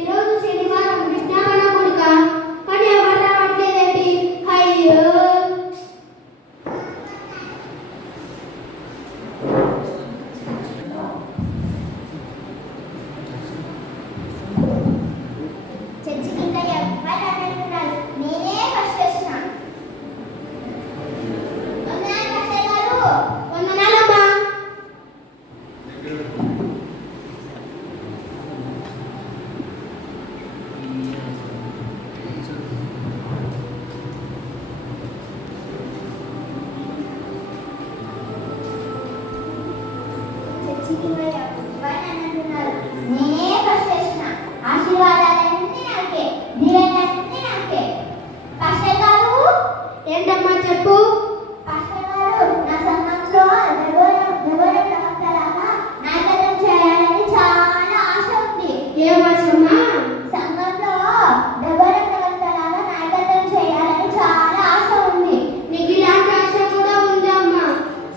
ఈరోజు శనివారం విజ్ఞాపన కూడిక కానీ ఎవరు రావట్లేదేంటి? అయ్యో చర్చికి ఇంకా ఎవరు రానంటున్నారు. నేనే ఫస్ట్ వచ్చిన. వందనాలమ్మా. నేనే ఫస్ట్ చేసిన. ఆశీర్వాదాలన్నీ నాకే, దీవెనలన్నీ నాకే. పాస్టర్ గారు ఏంటమ్మా చెప్పు. పాస్టర్ గారు నా సంఘంలో ఎవరు ప్రవక్తలాగా నాయకత్వం చేయాలని చాలా ఆశ ఉంది. ఏం ఆశమ్మా? సంఘంలో ఎవరు ప్రవక్తలాగా నాయకత్వం చేయాలని చాలా ఆశ ఉంది. నీకు ఇలాంటి ఆశ కూడా ఉందమ్మా.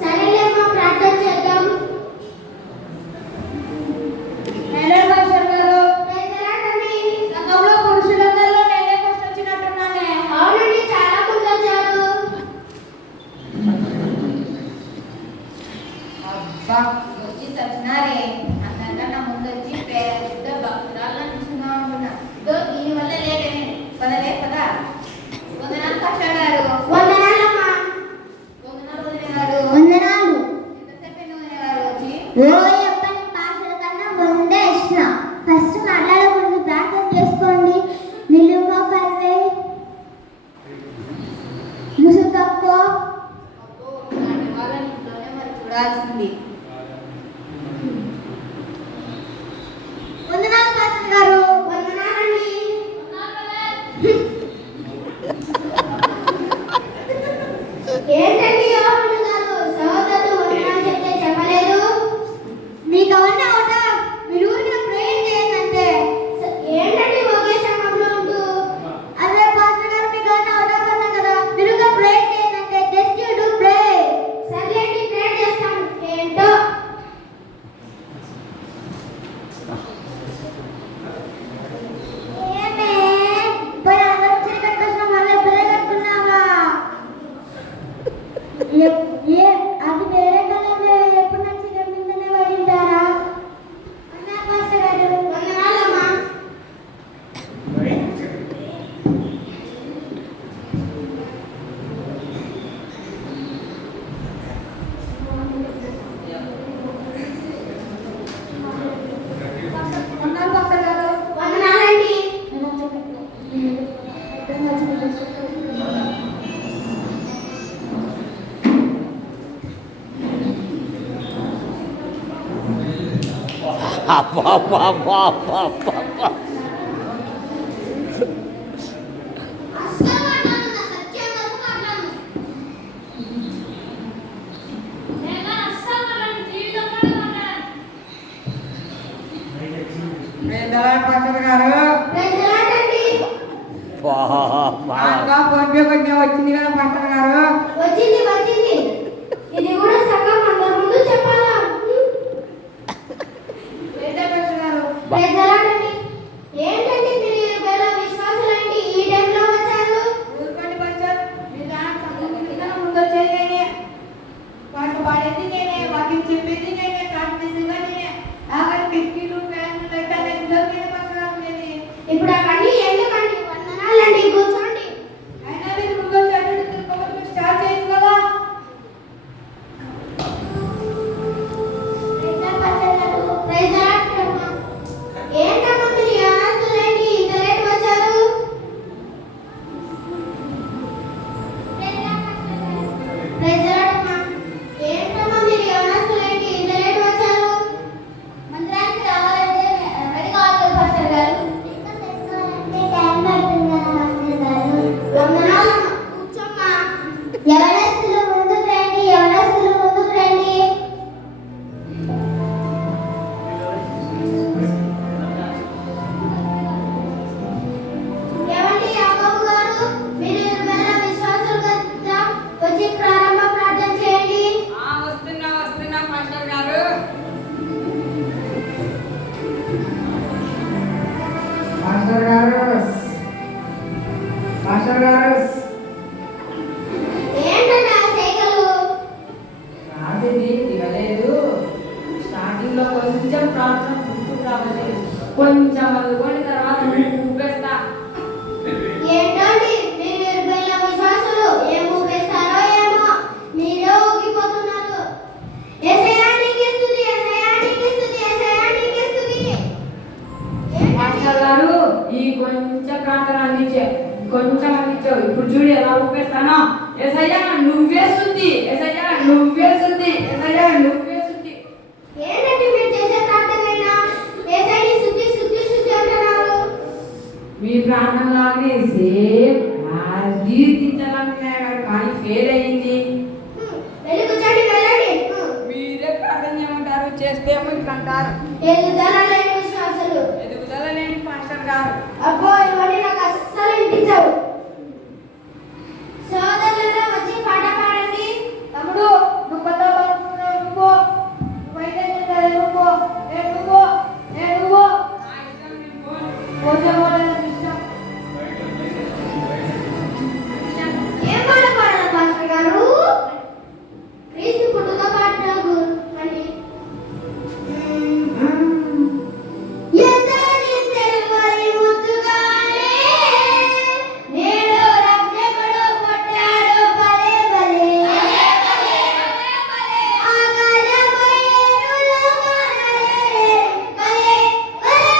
సరేలేమ్మా, ప్రార్థన చేద్దాం. సంఘంలో పురుషులందరిలో నేనే ఫస్ట్ వచ్చినట్టున్నానే. అవునండి, చాలా మంది వచ్చారు. అబ్బా వచ్చి తచ్చినారే. అందరికన్నా ముందు వచ్చి పెద్ద భక్తురాలను చూస్తున్నా ఉంటున్నా. ఇదో దీనివల్ల లేటే పదలే పదా. వందనాలు పాస్టర్ గారు. వందనాలమ్మా. వందనాలు వదిన గారు. వందనాలు. ఎంతసేపు వదిన గారు వచ్చి? ఓయప్పని పాస్టర్ కన్నా ముందే ఇచ్చిన. ఫస్ట్ మాట్లాడకూడదు, ప్రార్థన చేసుకోండి. నిలువుగా పల్లె ముసుకక్కో. అబ్బో ఇలాంటి వాళ్ళని ఇంట్లోనే మరి చూడాల్సింది. వందనాలు పాస్టర్ గారు. వందనాలండి. ఏంటండి యోహాను గారు సహోదరుడు వందనాలు చెప్తే చెప్పలేదు? మీకు అవన్నీ అవుతా మీరు ఊరికే ప్రేయర్ చేయండి. ఏంటండి ఒకే సంఘంలో ఉంటూ? అదే పాస్టర్ గారు మీకు అవన్నీ అవుతా కన్నా కదా మీరు ప్రేయర్ చేయండి. Just you do pray. సర్లేండి, ప్రేయర్ చేస్తాం. ఏంటో ఏమే పోయి అందరూ చీకటి కృష్ణ మళ్ళీ ప్రేయర్ కట్టుకున్నావా? అది వేరే కలర్. ఎప్పుడు నుంచి మీదనే పడింటారా? అన్నా పాస్టర్ గారు. వందనాలమ్మా. వందనాలు పాస్టర్ గారు. వందనాలండి. పాస్టర్ గారు వచ్చింది కదా పాస్టర్ గారు. వచ్చింది వచ్చింది. ఇది కూడా సగం అందరి ముందు చెప్పాలా? ఏంటండి మీరు వేరే విశ్వాసులండి ఈ టైంలో వచ్చారు? ఊరుకోండి పాస్టర్. మీరు దాని ముందు వచ్చేది నేనే, పాట పాడేది నేనే, వాక్యం చెప్పేది నేనే, ప్రార్థించేది నేనే. ఆఖరి కిటికీలు ఫ్యాన్లు లైట్ అనేది నేనే పాస్టర్ గారు. నేనే. ఇప్పుడు అవన్నీ ఎందుకండి? వందనాలండి, కూర్చోండి. అయినా మీరు ముందు వచ్చి అటు ఇటు తిరగకపోతే మీరు స్టార్ట్ చేయొచ్చు కదా. పాస్టర్ గారు నాటిది దిగలేదు. స్టార్టింగ్ లో కొంచెం ప్రాబ్లం గుర్తుకు రావాలి, కొంచెం అందుకొని తర్వాత ఊపేస్తా. ఏంటండి మీరు నిర్భయ విశ్వాసులు ఏం ఊపేస్తారో ఏమో, మీరే ఊగిపోతున్నారు. యేసయ్యా నీకే స్తుతి, యేసయ్యా నీకే స్తుతి, యేసయ్యా నీకే స్తుతి. మాస్టర్ గారు ఈ కొంచెం ప్రార్థన కొంచెం అందించావు. ఇప్పుడు చూడు ఎలా ఊపేస్తానో. యేసయ్యా నువ్వే స్తుతి, యేసయ్యా నువ్వే స్తుతి, యేసయ్యా నువ్వే స్తుతి. ఏంటండి మీరు చేసే ప్రార్థనైనా యేసయ్యని స్తుతి స్తుతి స్తుతి అంటున్నారు. మీ ప్రార్థన లాగానే సేమ్ గీర్తించాలనుకున్నాడు కానీ ఫెయిల్ అయింది. వెళ్ళి కూర్చోండి, వెళ్ళండి. మీరే ప్రార్థన చేయమంటారు, చేస్తే ఏమో ఇట్లా అంటారు. ఎదుగుదల లేని విశ్వాసులు. ఎదుగుదల లేని పాస్టర్ గారు. అబ్బో ఇవన్నీ నాకు అస్సలు వినిపించవు. సోదరులారా వచ్చి పాట పాడండి. తమ్ముడు నువ్వు కొత్త పడుతున్నావు, నువ్వైతే నువ్వు పోతే పోలేదు ఇష్టం. ఏం పాట పాడాలి పాస్టర్ గారు? క్రీస్తు పుట్టుక పాట మళ్ళీ ఎంతటి తెల్వని ముద్దుగానే నేడు రక్షకుడు పుట్టాడు భలే భలే ఆకాశమై ఎరులగానే భలే భలే భలే.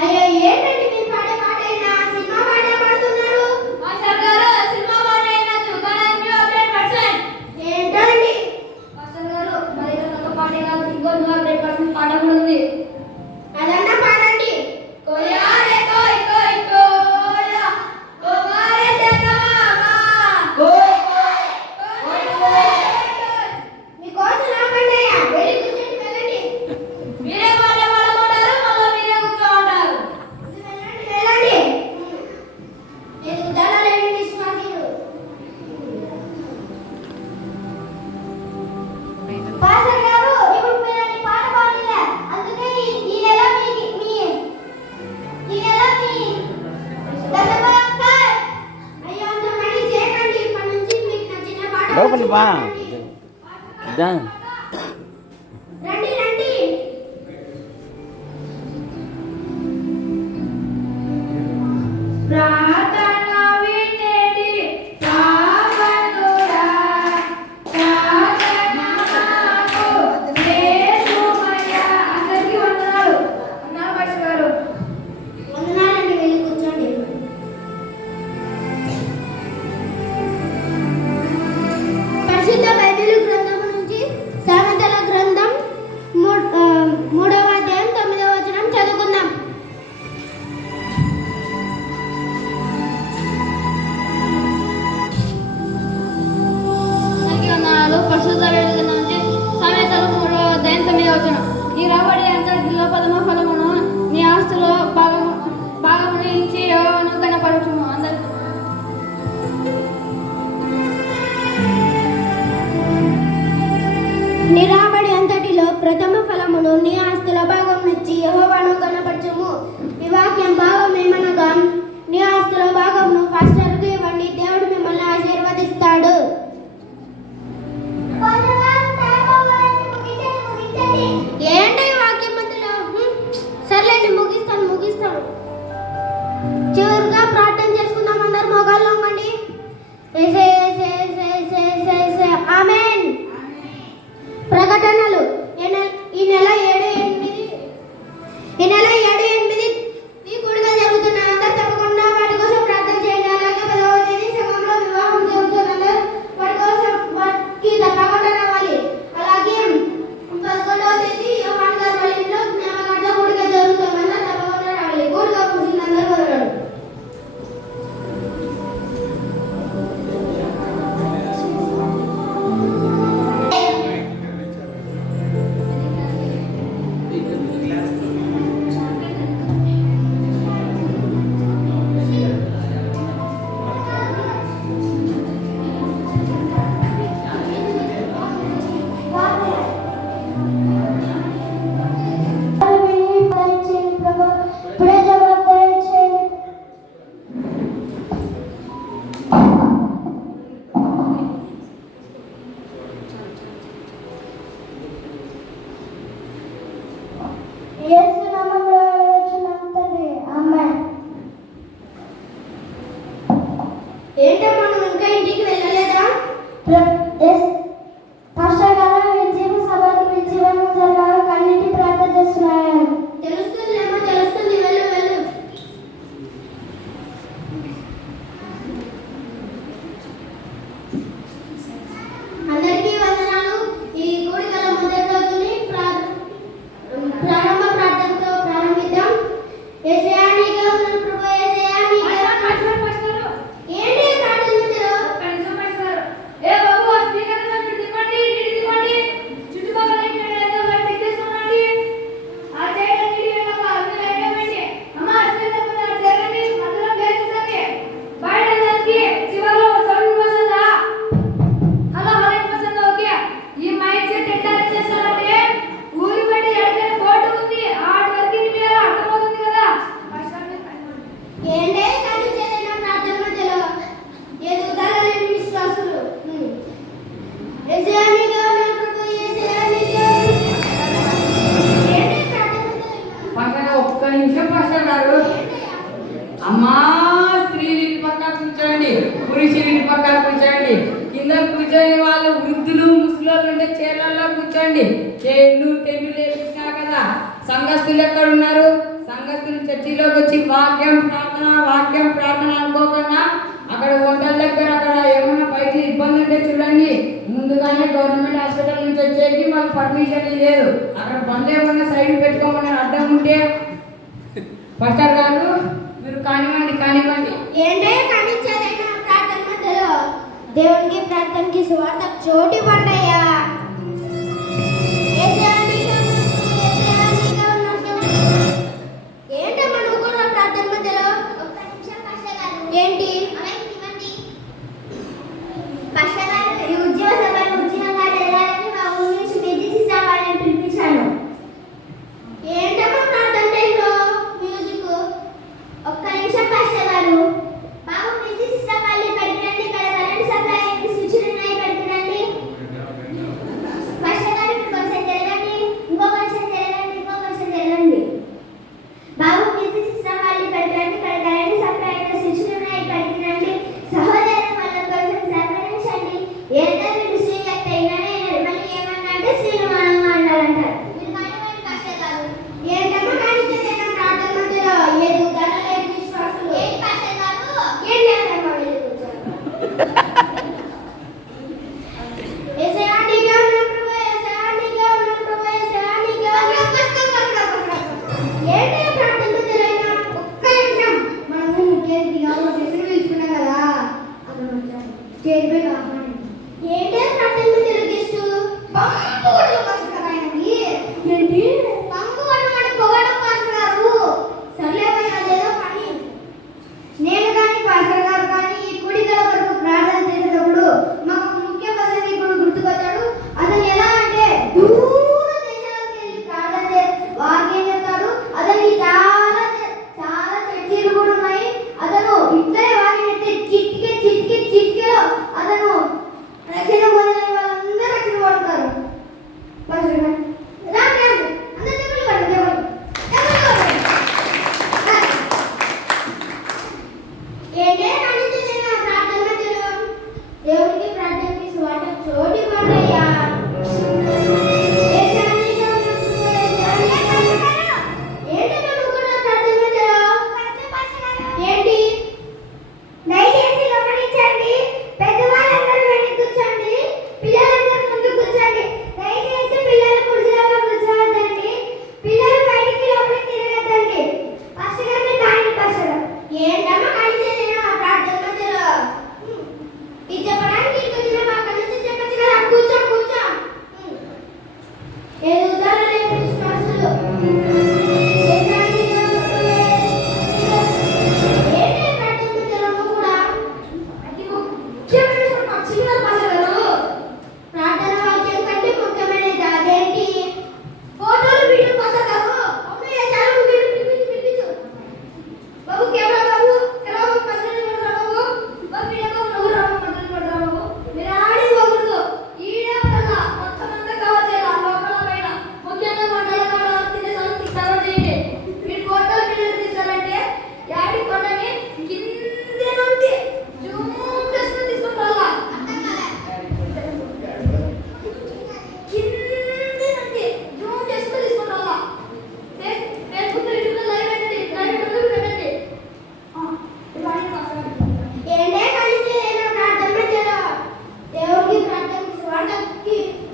అయ్యో ఏంటండి మీరు పాడే పాటైనా సినిమా పాట పాడుతున్నారు? మాస్టర్ గారు సినిమా పాట అయినా దుకాణానికి 100%. ఏంటండి మాస్టర్ గారు మరి కొత్త పాటే కాదు, ఇంకో 100% పాట కూడా ఉంది. అదన్నా పాడండి. కోయారే కోయ్ కోయ్ కోయా కోమారే జనమామా కోయ్ కోయ్ కోయ్. మీ కోసం రాకండియా, వెళ్ళి కూర్చొని వెళ్ళండి. మీరే పాట పాడమంటారు, మళ్ళీ మీరే కూర్చోమంటారు. వెళ్ళండి వెళ్ళండి. ఎదుగుదల లేని విశ్వాసులు. పాస్టర్ గారు ఇప్పుడు మీరు ఈ పాట పాడలే, అందుకే ఈ నెల మీ దశభక్త అయ్యో అంత మళ్ళీ చేయకండి. ఇప్పటి నుంచి మీకు నచ్చిన పాట లోపలి బా. పాడండి. దా. రండి రండి. ప్రార్థన వినేది సావనురా, ప్రార్థన మాకు యేసుమయ్యా. అందరికీ వందనాలు. వందనాలు పాస్టర్ గారు. వందనాలండి, వెళ్ళి కూర్చోండి. పరిశుద్ధ బైబిల్ గ్రంథము నుంచి సామెతల గ్రంథం 3వ అధ్యాయం 9వ వచనం చదువుకుందాం. అందరికీ వందనాలు. పరిశుద్ధ బైబిల్ గ్రంథం నుంచి సామెతలు 3వ అధ్యాయం 9వ వచనం. నీ రాబడి అంతటిలో 10వ ఫలమును నీ ఆస్తులో భాగమును ఇచ్చి యెహోవాను కనపరచుము. అందరికీ నీ రాబడి అంతటిలో ప్రథమ ఫలమును నీ ఆస్తుల భాగం ఇచ్చి యెహోవాను కనపరచుము. ఈ వాక్యం భాగం ఏమనగా నీ ఆస్తుల భాగమును పాస్టర్కు ఇవ్వండి, దేవుడు మిమ్మల్ని ఆశీర్వదిస్తాడు. ఏంటి ఈ వాక్యం మధ్యలో? సర్లేండి, ముగిస్తాను. చివరిగా ప్రార్థన చేసుకుందాం. అందరు మోకాళ్ళు వంగండి. ఆమేన్. ప్రకటనలు ఈ నెల 7-8 ఈ కూడికలు జరుగుతున్నాయి. అందరూ తప్పకుండా వాటి కోసం ప్రార్థన చేయండి. అలాగే 10వ తేదీ సంఘంలో వివాహం జరుగుతుంది. వాటికి తప్పకుండా రావాలి. అలాగే 11వ తేదీ యోహాన్ గారి వాళ్ళ ఇంట్లో జ్ఞాపకార్థ కూడిక జరుగుతుంది. అందరూ తప్పకుండా రావాలి. కూడిక ముగిసింది, అందరూ వదలండి. యేసు నామములో అడుగుచున్నాం తండ్రి. ఆమేన్. ఏంటమ్మా నువ్వు ఇంకా ఇంటికి వెళ్ళలేదా? పాస్టర్ గారు విజయం సభకు విజయం జరగాలి కన్నిటి ప్రార్థన చేస్తున్నాను. తెలుస్తుందేమో తెలుస్తుంది, వెళ్ళు వెళ్ళు. అందరికీ వందనాలు. ఈ కూడికల మొదటి రోజుని ప్రారంభ ప్రార్థనతో ప్రారంభిద్దాం. యేసయ్యా నీకే వందనాలు ప్రభు. యేసయ్యా నీకే ఏంటి ప్రార్థన మధ్యలో? ఏంటే కనిపించేదైనా ప్రార్థన మధ్యలో ఎదుగుదల లేని విశ్వాసులు. యేసయ్యా నీకే వందనాలు ప్రభు. యేసయ్యా నీకే ఏంటి ప్రార్థన మధ్యలో? పాస్టర్ ఒక్క నిమిషం పాస్టర్ గారు. ఏంటయ్యా? అమ్మా స్త్రీలు ఇటు పక్క కూర్చోండి, పురుషులు ఇటు పక్క కూర్చోండి. కింద కూర్చొని వాళ్ళు వృద్ధులు ముసలోళ్ళు ఉంటే చీరలలో కూర్చోండి. చైర్లు టెన్నులు వేసినా కదా. సంఘస్థులు ఎక్కడ ఉన్నారు? సంఘస్థులు చర్చిలోకి వచ్చి వాక్యం ప్రార్థన అనుకోకుండా అక్కడ వంటల దగ్గర అక్కడ ఏమైనా బయట ఇబ్బంది ఉంటే చూడండి. ముందుగానే గవర్నమెంట్ హాస్పిటల్ నుంచి వచ్చేకి మాకు పర్మిషన్ లేదు. అక్కడ బంద్ ఏమన్నా సైడ్ పెట్టుకోమని అడ్డం ఉంటే పాస్టర్ గారు మీరు కానివ్వండి. ఏంటే కనిపించేదైనా ప్రార్థన మధ్యలో దేవునికి ప్రార్థనకి సువార్త చోటు పడ్డాయా? యేసయ్యా నీకే వందనాలు. యేసయ్యా నీకే వందనాలు. ఏంటమ్మా నువ్వు కూడా ప్రార్థన మధ్యలో? ఒక్క నిమిషం పాస్టర్ గారు. ఏంటి? పాస్టర్ గారు ఈ ఉద్యోగ సభను ఉద్యోగంగా జరగాలని మా ఊరి నుంచి మ్యూజిక్ వాళ్ళని పిలిపించాను. ఏంటమ్మా ప్రార్థన టైంలో మ్యూజిక్? ఒక్క నిమిషం పాస్టర్ గారు. బాబు మ్యూజిక్ సిస్టమ్ వాళ్ళు ఇక్కడికి రండి. ఇక్కడ కరెంట్ సప్లై స్విచ్లు ఉన్నాయి, ఇక్కడికి రండి.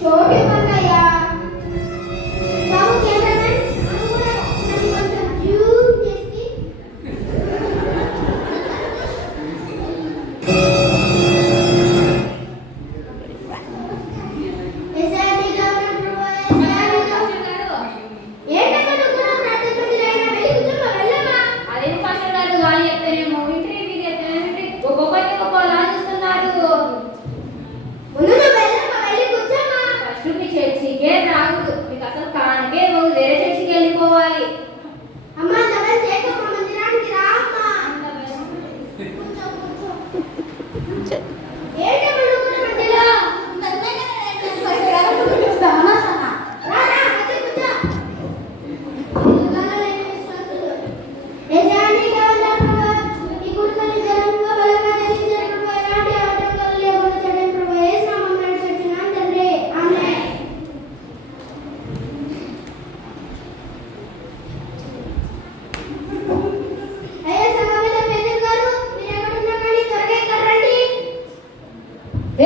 చోటు ఇవ్వండియ్యా. బాబు కెమెరామెన్, నన్ను కూడా కొంచెం జూమ్ చేసి. ఎస్ఆర్టీగా ఉన్నప్పుడు ఏంటంటే నువ్వు కూడా నాటకం చేయడం వెళ్ళి కూర్చోమ్మా, వెళ్ళమ్మా. అదే ఫాస్టర్ గారు గాలి చెప్తారేమో ఇంటి మీరు చెప్తారంటే ఒక్కొక్కరికి ఒక్కోలా చూస్తున్నారు. ముందు నువ్వు వెళ్ళమ్మా, వెళ్ళి కూర్చోమ్మా. ఫస్ట్ మీ చర్చికే రాదు, మీకు అసలు కానికే నువ్వు వేరే చర్చికి వెళ్ళిపోవాలి. అమ్మా నవ్వు చేయకమ్మా, మందిరానికి రా అమ్మా. కూర్చో, కూర్చో. ఏంటమ్మా నువ్వు కూడా మధ్యలో? రా, రా, మధ్య కూర్చో. ఎదురుగానే లేని విశ్వాసులు. నిజానికి ఉన్నప్పుడు ఈ గుడిని జనంగా బలంగా నిలిచినప్పుడు ఎలాంటి ఆటంకాలు లేకుండా చేయడం ప్రభు యేసు నామమున నడిపించుచున్నాను తండ్రి. ఆమేన్. అయ్యా సంఘమిత పేదరు గారు, మీరు ఎక్కడున్నా కానీ త్వరగా ఇక్కడ రండి.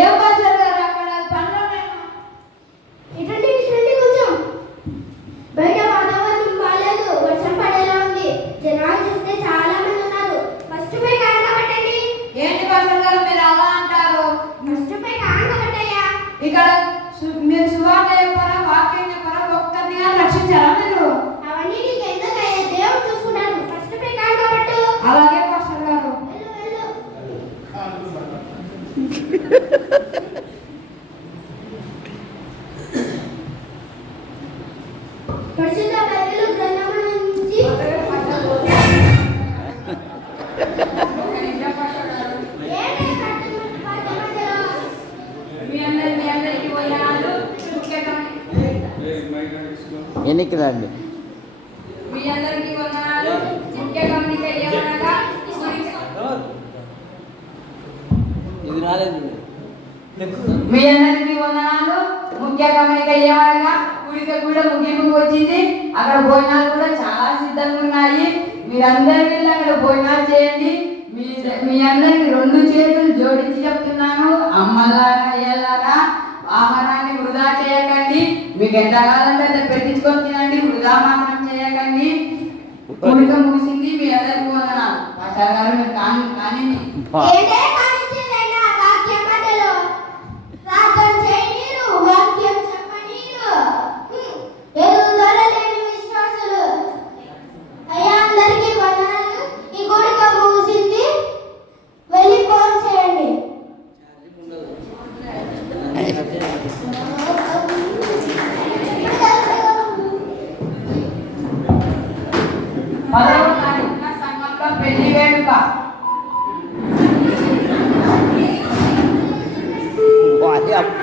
ఏం పాస్టర్ గారు అక్కడ పనిలో నేను ఇటండి ఇటండి కొంచెం. బయట వాతావరణం బాలేదు, వర్షం పడేలా ఉంది. జనాలు చూస్తే చాలా మంది ఉన్నారు. ఫస్ట్ పై కాండ పట్టండి. ఏంటి పాస్టర్ గారు మీరు అలా అంటారు? ఫస్ట్ పై కాండ పట్టయ్యా. ఇక్కడ మీరు సువార్త చెప్పారా, వాక్యం చెప్పారా, ఒక్కరిని రక్షించారా మీరు? అవన్నీ నీకు ఎందుకయ్యా, దేవుడు చూసుకుంటాడు. ఫస్ట్ పై కాండ పట్టు. అలాగే పాస్టర్ గారు. వెళ్ళు, వెళ్ళు. పరిశుద్ధ బైబిలు గ్రంథము నుంచి ఏంటి పట్టణ మధ్యలో? మీ అందరికీ వందనాలు. ముఖ్యంగా ఎన్నికి రండి. మీ అందరికీ వందనాలు. ముఖ్య గమనిక ఏమనగా ఇది రాలేదు. మీ అందరికీ వందనాలు. ముఖ్య గమనిక ఏమనగా గుడికి కూడా ముగింపుకు వచ్చింది. అక్కడ భోజనాలు కూడా చాలా సిద్ధంగా ఉన్నాయి. మీరందరూ వెళ్ళి అక్కడ భోజనాలు చేయండి. మీ అందరికి 2 చేతులు జోడించి చెప్తున్నాను, అమ్మలారా అయ్యలారా, ఆహారాన్ని వృధా చేయకండి. మీకు ఎంత కావాలంటే అంత పెట్టించుకొని తినండి, వృధా మాత్రం చేయకండి. గుడిక ముగిసింది. మీ అందరికీ వందనాలు. పాస్టర్ గారు మీరు కానీ ఏంటే కానిచ్చిందైనా వాక్యం మధ్యలో ప్రార్థన చేయనీరు, వాక్యం చెప్పనీరు. ఎదుగుదల లేని విశ్వాసులు. అయ్యా అందరికీ వందనాలు. ఈ గుడిక ముగిసింది, వెళ్ళి ఫోన్ చేయండి. పదవ తారీఖున సంఘంలో పెళ్లి వేడుక. వారి అప్ప.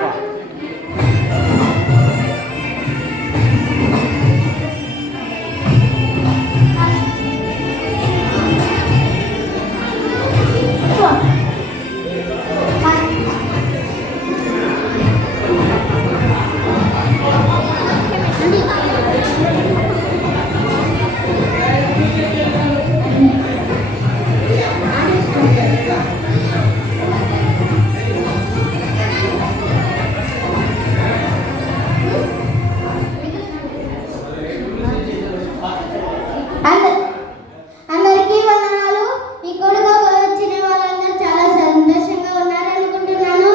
అందరికీ వందనాలు. ఈ కొడుకు వచ్చిన వాళ్ళందరూ చాలా సంతోషంగా ఉన్నారు అనుకుంటున్నాను.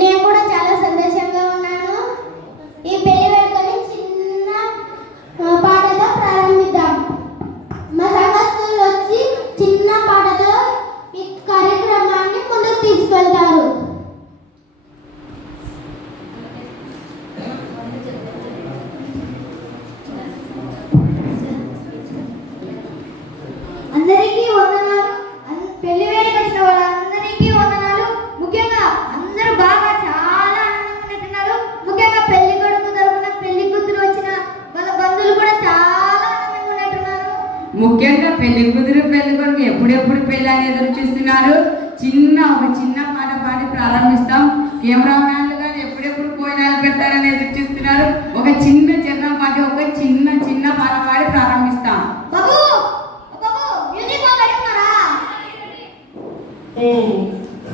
నేను కూడా చాలా సంతోషంగా ఉన్నాను. ఈ పెళ్లి వేడుకని చిన్న పాటతో ప్రారంభిద్దాం. మా సంఘస్థులు వచ్చి చిన్న పాటతో ఈ కార్యక్రమాన్ని ముందుకు తీసుకెళ్తారు. అందరికీ వందనాలు. పెళ్లి వేడుక వచ్చిన వాళ్ళందరికీ వందనాలు. ముఖ్యంగా అందరూ బాగా చాలా ఆనందంగా ఉన్నట్టున్నారు. ముఖ్యంగా పెళ్లి కొడుకు తరపున పెళ్లి కూతురు వచ్చిన వాళ్ళ బంధువులు కూడా చాలా ఆనందంగా ఉన్నట్టున్నారు. ముఖ్యంగా పెళ్లి కూతురు పెళ్లి కొడుకు ఎప్పుడెప్పుడు పెళ్లి అని ఎదురు చూస్తున్నారు. ఒక చిన్న పాట పాడి ప్రారంభిస్తాం. కెమెరామ్యాన్లు కానీ ఎప్పుడెప్పుడు భోజనాలు పెడతారని ఎదురు చూస్తున్నారు. ఒక చిన్న చరణం పాటి ఒక చిన్న పాట పాడి ప్రారంభిస్తాం. బాబు బాబు మ్యూజిక్ బాగా పెట్టుకున్నారా?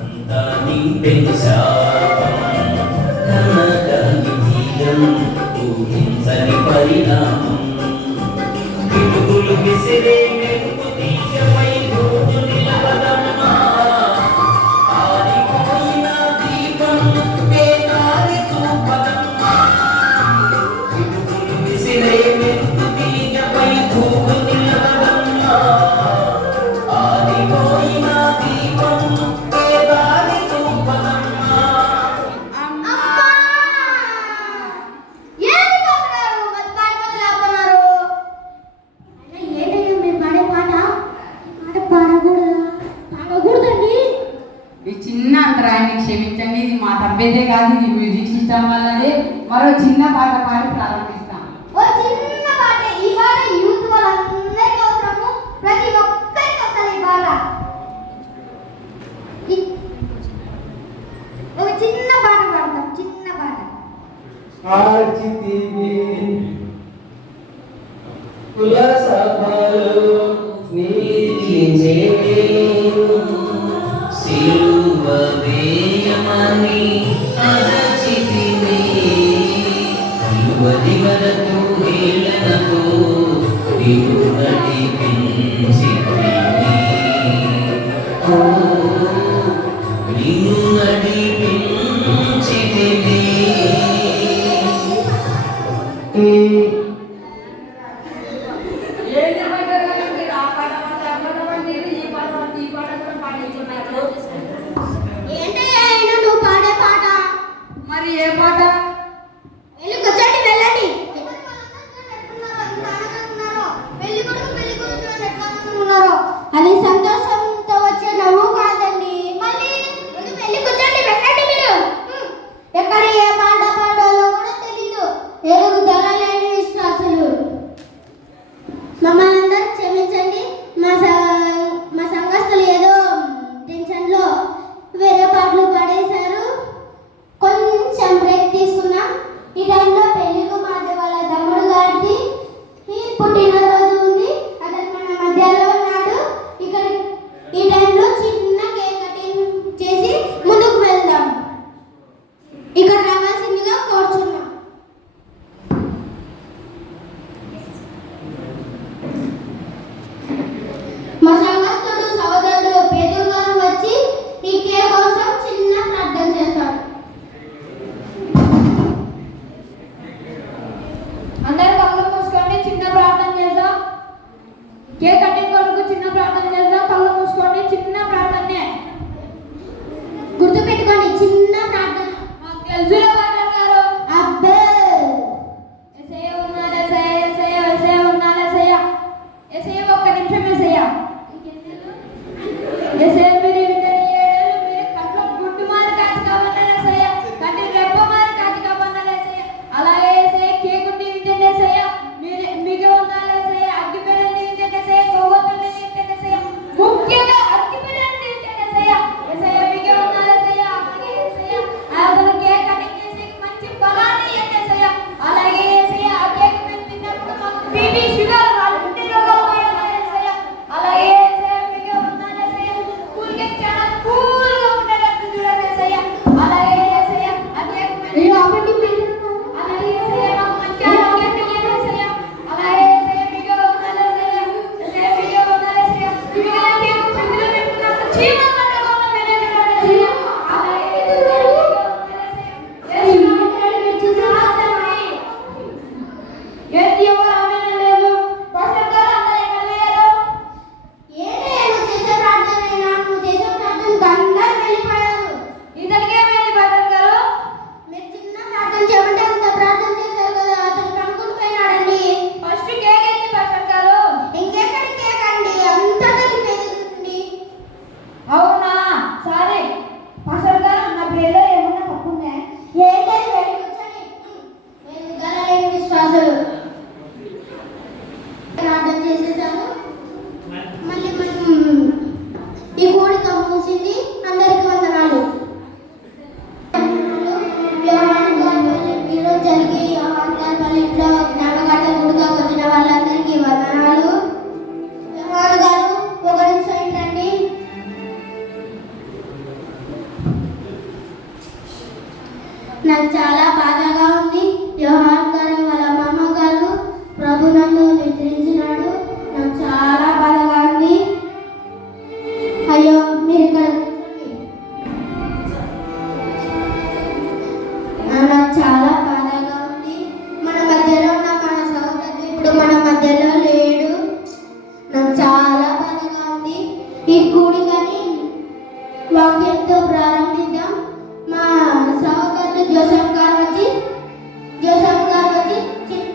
అంతా నీ తెలుసా కనగాలి తీరం ఊహించని పరిణామం పిడుగులు విసిరే మెరుపు తీగపై రోజు నిలవదమ్మా ఆరిపోయిన దీపం పేదారి చూపదమ్మా పిడుగులు విసిరే మెరుపు తీగపై రోజు నిలవదమ్మా ఆరిపోయిన దీపం పేదారి చూపదమ్మా అమ్మా! ఏంటి కాకున్నారు? మరి పాడిపోతే లేపుతున్నారు. అయినా ఏంటయ్యా మీరు పాడే పాట? పాట పాడకూడదా? పాడకూడదండి. ఈ చిన్న అంతరాయాన్ని క్షమించండి. ఇది మా తప్పైతే కాదు, ఇది మ్యూజిక్ సిస్టమ్ వల్లనే. మరో చిన్న పాట పాడి ప్రారంభిస్తాం. ఓ చిన్న పాటే. ఈ పాట యూత్ వాళ్ళందరికీ అవసరము. ప్రతి ఒక్కరికి వస్తుంది ఈ పాట. ఒక చిన్న పాట పాడతాం. చిన్న పాట. ఆర్చితివి కులసభలో నీతినే సిలువ వేయమని అరచితివి యువతి వరకు హేళనకు నిన్ను నడిపించితివి నిన్ను నడిపించితివి ఏంటి పాడారు? మీరు ఆ పాట పాడితే ఆ పాట పాడారు, ఈ పాట పాడితే ఈ పాట కూడా పాడించున్నారు. ఏంటయ్యా అయినా నువ్వు పాడే పాట? మరి ఏ పాట? వెళ్ళి కూర్చోండి, వెళ్ళండి. అది సంతోషంతో వచ్చే నవ్వు కాదండి. మళ్ళీ ముందు వెళ్ళి కూర్చోండి, వెళ్ళండి మీరు. ఎక్కడ ఏ పాట పాడాలో కూడా తెలీదు. ఎరుగుదల లేని విశ్వాసులు. మమ్మల్ని అందరూ క్షమించండి. మా సంఘస్థులు ఏదో టెన్షన్లో వేరే పాటలు పాడేశారు. కొంచెం బ్రేక్ తీసుకున్నాం. ఈ టైంలో పెళ్లి కుమార్తె వాళ్ళ తమ్ముడు గారిది పుట్టినరోజు ఉంది. అతను మన మధ్యలో ఉన్నాడు. ఇక్కడ ఈ టైంలో చిన్న కేక్ కటింగ్ చేసి ముందుకు వెళ్దాం. ఇక్కడ రావాల్సిందిగా కోరుచున్నాం. మా సంఘస్థుడు సోదరుడు పేదూరు గారు వచ్చి ఈ కేక్ కోసం చిన్న ప్రార్థన చేస్తారు. అందరూ కళ్ళు మూసుకోండి, చిన్న ప్రార్థన చేద్దాం. కేక్ కటింగ్ కొరకు చిన్న ప్రార్థన చేద్దాం. కళ్ళు మూసుకోండి, చిన్న ప్రార్థనే. గుర్తుపెట్టుకోండి, చిన్న ప్రార్థన. మాకు తెలుసులే పాటర్ గారు. అబ్బే ఎసయ్య ఉన్నాడు, ఎసయ్య, ఎసయ్య, ఎసయ్య ఉన్నాడు, ఎసయ్య. ఎసయ్య ఒక్క నిమిషం ఎసయ్య. ఎసయ్య మీరు విన్నది 7 ఏళ్ళు మీరు కంట్లో గుడ్డు మారి కాచి కాబన్నారు ఎసయ్య. కంటి రెప్ప మారి కాచి కాబన్నారు ఎసయ్య. అలాగే ఎసయ్య కేకు తింటే ఎసయ్య. మీకు ఉన్నాడు ఎసయ్య. అగ్గిపెట్టెలు తింటే ఎసయ్య. కొవ్వొత్తులు తింటే ఎసయ్య. ముఖ్యంగా అగ్గిపెట్టెలు తింటే ఎసయ్య. ఎసయ్య మీకు ఉన్నాడు ఎసయ్య. అలాగే ఎసయ్య అతను కేక్ కటింగ్ చేసి మంచి బలాన్ని ఇవ్వండి ఎసయ్య. అలాగే ఎసయ్య ఆ కేక్ మేము తిన్నప్పుడు మాకు బీపీ షుగర్ అన్ని రోగాలు పోయాయి ఎసయ్య. అలాగే ఎసయ్య మీకు ఉన్నాడు ఎసయ్య. కూల్ కేక్ చాలా కూల్గా ఉండేటట్టు చూడండి ఎసయ్య. అలాగే ఎసయ్య ఆ కేక్ మేము అలాగే ఎసయ్య మాకు మంచి ఆరోగ్యాన్ని ఇవ్వండి ఎసయ్య. అలాగే ఎసయ్య మీకు ఉన్నాడు ఎసయ్య. ఎసయ్య మీకు ఉన్నాడు ఎసయ్య. మీకు ఆ కేక్ ఫ్రిడ్జ్లో పెట్టుకున్నప్పుడు చీమలు పట్టకుండా వెళ్ళేటట్టు ఎసయ్య. అలాగే ఎసయ్య మీకు ఉన్నాడు ఎసయ్య. ఏంటి ఎవరు ఆమెనే లేదు. పాస్టర్ గారు అందరూ ఎక్కడ పోయారు? ఏంటి నువ్వు చేసే ప్రార్థనైనా? నువ్వు చేసే ప్రార్థనకు అందరూ వెళ్ళిపోయారు. ఇతనికి ఏమైంది పాస్టర్ గారు? మీరు చిన్న ప్రార్థన చేయమంటే అంత ప్రార్థన చేశారు కదా, అతను కనుక్కొని పోయినాడండి. ఫస్ట్ కేక్ ఏంటి పాస్టర్ గారు? ఇంకెక్కడి కేక్ అండి, అంతా తెలియదండి. అవునా సరే పాస్టర్ గారు నా పేరులో ఏమన్నా తప్పు ఉందా? ఏంటది? వెళ్ళి కూర్చోండి. ఎరుగుదల లేని విశ్వాసులు. ప్రార్థన చేసేసాము. మళ్ళీ మనం ఈ కోడిక మూసింది. అందరికీ వందనాలు. ఈరోజు జరిగి పల్లెట్లో జ్ఞాపకార్థ గుడిగా వచ్చిన వాళ్ళందరికీ వందనాలు. యోహాను గారు ఒక నిమిషం ఏంటండి? నాకు చాలా బాధగా ఉంది. యోహాన్ గారు వాళ్ళ మామ గారు ప్రభునందు నిద్రించినాడు. నాకు చాలా బాధగా ఉంది. అయ్యో మీరు ఇక్కడ నాకు చాలా బాధగా ఉంది. మన మధ్యలో ఉన్న మన సహోదరుడు ఇప్పుడు మన మధ్యలో లేడు. నాకు చాలా బాధగా ఉంది. ఈ కూడికని వాక్యంతో ప్రారంభిద్దాం. మా సహోదరుడు జోసఫ్ గారు వచ్చి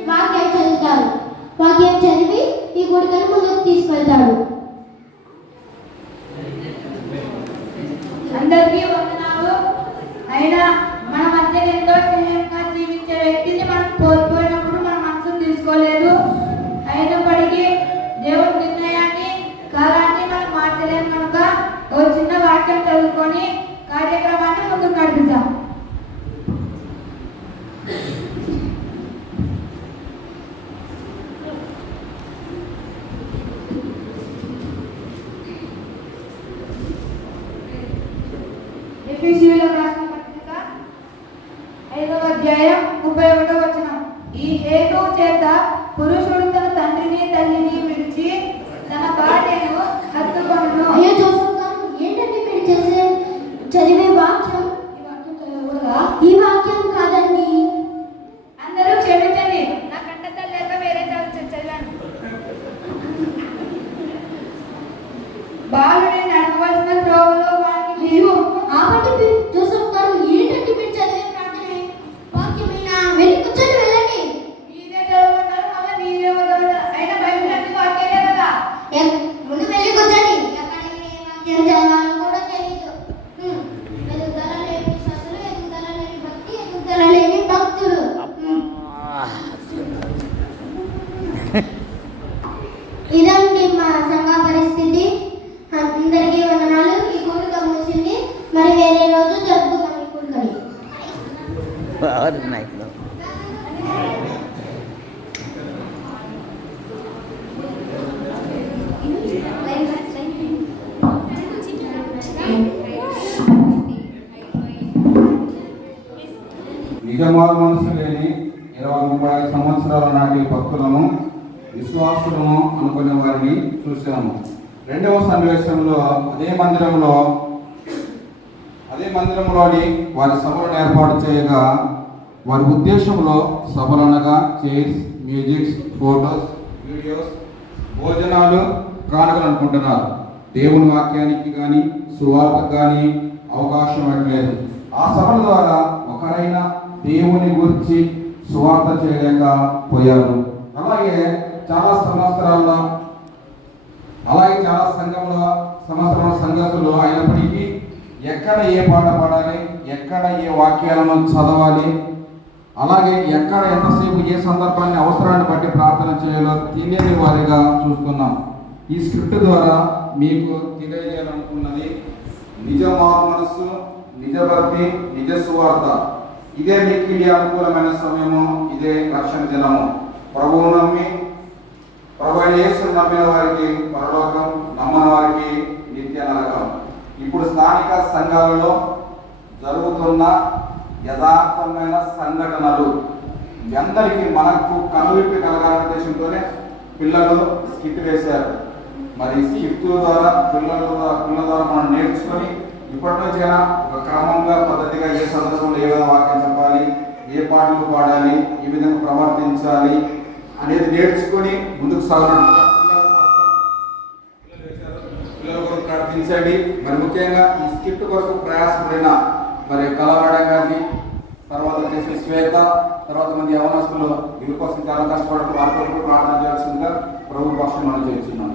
వాక్యం చదువుతారు. వాక్యం చదివి ఈ కూడికను ముందుకు తీసుకెళ్తాడు. అందరికీ వందనాలు. అయినా మన మధ్య ఎంతో స్నేహంగా జీవించే వ్యక్తిని మనం కోల్పోయినప్పుడు మన మనసును తీసుకోలేదు. అయినప్పటికీ దేవుడి నిర్ణయాన్ని కాలాన్ని మనం మార్చలేము కనుక ఓ చిన్న వాక్యం చదువుకొని కార్యక్రమాన్ని ముందుకు నడిపిద్దాం. ఎఫెసీయులకు రాసిన పత్రిక 5వ అధ్యాయం 31వ వచనం. ఈ హేతువు చేత పురుషుడు తన తండ్రిని తల్లిని విడిచి తన భార్యను హత్తుకొనును. అయ్యో జోసఫ్ గారు ఏంటంటే మీరు చదివే వాక్యం? ఈ వాక్యం చదవకూడదా? ఈ వాక్యం కాదండి. అందరూ క్షమించండి, నా కంటతలు లేక వేరే చదివాను. బాలుని నడవలసిన త్రోవలో వానికి అయ్యో ఆపండి జోసఫ్ గారు, ఏంటంటే మీరు చదివే ప్రార్థన వాక్యమైనా వెళ్ళి కూర్చొని వెళ్ళండి. మీరే చదవమన్నారు, మళ్ళీ మీరే వదలరు. అయినా బైబిల్ అన్ని వాక్యాలే కదా. ముందు వెళ్ళి కూర్చోండి. ఎక్కడికి ఏ వాక్యం చదవాలో కూడా తెలియదు. ఎదుగుదల లేని విశ్వాసులు, ఎదుగుదల లేని భక్తి, ఎదుగుదల లేని భక్తులు. ఇదండి మా సంఘ పరిస్థితి. అందరికీ వందనాలు. ఈ కూడిక ముగిసింది. మరి వేరే రోజు జరుపుకుందాం ఈ కూడికని. నిజమారు మనసు లేని 20-30 సంవత్సరాల నాటి భక్తులను విశ్వాసులను అనుకునే వారిని చూశాము. రెండవ సన్నివేశంలో అదే మందిరంలోని వారి సభలను ఏర్పాటు చేయగా వారి ఉద్దేశంలో సభలనగా చైర్స్, మ్యూజిక్స్, ఫోటోస్, వీడియోస్, భోజనాలు, కానుకలు అనుకుంటున్నారు. దేవుని వాక్యానికి కానీ సువార్తకు కానీ అవకాశం ఇవ్వట్లేదు. ఆ సభల ద్వారా ఒకరైనా దేవుని గురించి సువార్త చేయలేకపోయారు. అలాగే చాలా సంవత్సరాల సంగతులు అయినప్పటికీ ఎక్కడ ఏ పాట పాడాలి, ఎక్కడ ఏ వాక్యాలను చదవాలి, అలాగే ఎక్కడ ఎంతసేపు ఏ సందర్భాన్ని అవసరాన్ని బట్టి ప్రార్థన చేయాలో తెలియని వారిగా చూస్తున్నాం. ఈ స్క్రిప్ట్ ద్వారా మీకు తెలియజేయాలనుకున్నది నిజ మారు మనస్సు, నిజ భక్తి, నిజ సువార్త. ఇదే మిక్కిలి అనుకూలమైన సమయము, ఇదే రక్షణ దినము. ప్రభువు నమ్మి యేసును నమ్మిన వారికి పరలోకం, నమ్మని వారికి నిత్య నరకం. ఇప్పుడు స్థానిక సంఘాలలో జరుగుతున్న యథార్థమైన సంఘటనలు అందరికీ మనకు కనువిప్పి కలగాలనే ఉద్దేశంతోనే పిల్లలు స్కిట్ వేశారు. మరి స్కిట్ ద్వారా పిల్లల ద్వారా మనం నేర్చుకొని ఇప్పటి నుంచైనా ఒక క్రమంగా పద్ధతిగా ఏ సందర్భంలో ఏ విధంగా వాక్యం చెప్పాలి, ఏ పాటలు పాడాలి, ఏ విధంగా ప్రవర్తించాలి అనేది నేర్చుకొని ముందుకు సాగడం. పిల్లల కొరకు ప్రార్థించండి. మరి ముఖ్యంగా ఈ స్కిట్ కొరకు ప్రయాసపడిన మరి కళావాడ గారికి, తర్వాత వచ్చేసి శ్వేత, తర్వాత మంది యవనస్తులు వీరి కోసం చాలా కష్టపడుతూ వారి కొరకు ప్రార్థన చేయాల్సిందిగా ప్రభు పక్షం మనం చేస్తున్నాం.